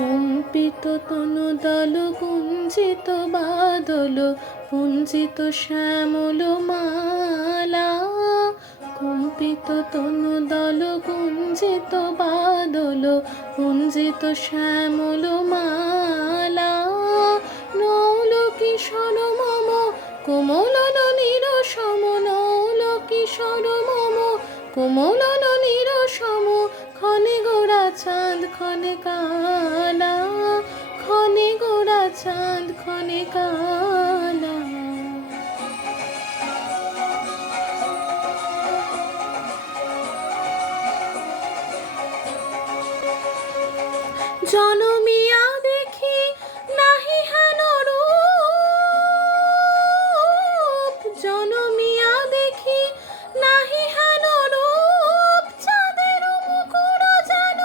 কম্পিত তনুদল কুঞ্চিত বাদল পুঞ্জিত শ্যামল মালা। কম্পিত তনুদল কুঞ্চিত বাদল পুঞ্জিত শ্যামল মালা। নৌল কিশোর মম কোমল ননীর সম, নৌল কিশোর মম কোমল ননীর সম। ক্ষণে গোরা চাঁদ ক্ষণে কালা, ক্ষণে গোরা চাঁদ ক্ষণে কালা। জনমিয়া দেখি নাহি হেন রূপ, জনমিয়া দেখি নাহি হেন রূপ। চাঁদের মুকুর যেন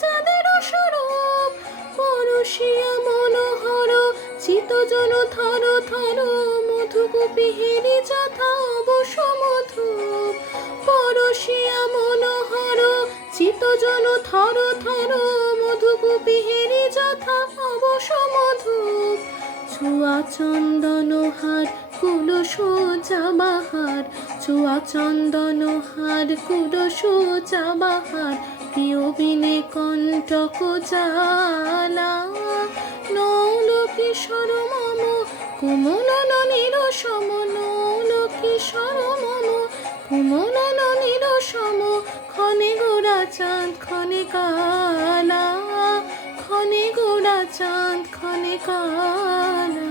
চাঁদের স্বরূপ, পরশিয়া মনোহর চিতজন থর থর। মধুকুপিহিনী যথা অবশ মধু, পরশিয়া মনোহর চিতজন থর থর। মধুকুপিহিনী যথা অবশ মধু। ছুয়া চন্দন হার কুলস চাবাহার, ছুয়া চন্দন হার কুলস চাবাহার। প্রিয় বিনে কণ্টক জ্বালা। নৌল কিশোর মম কোমল ননীর সম, নৌল কিশোর মম কোমল ননীর সম। ক্ষণে গোরা চাঁদ ক্ষণে কালা, ক্ষণে গোরা চাঁদ ক্ষণে কালা।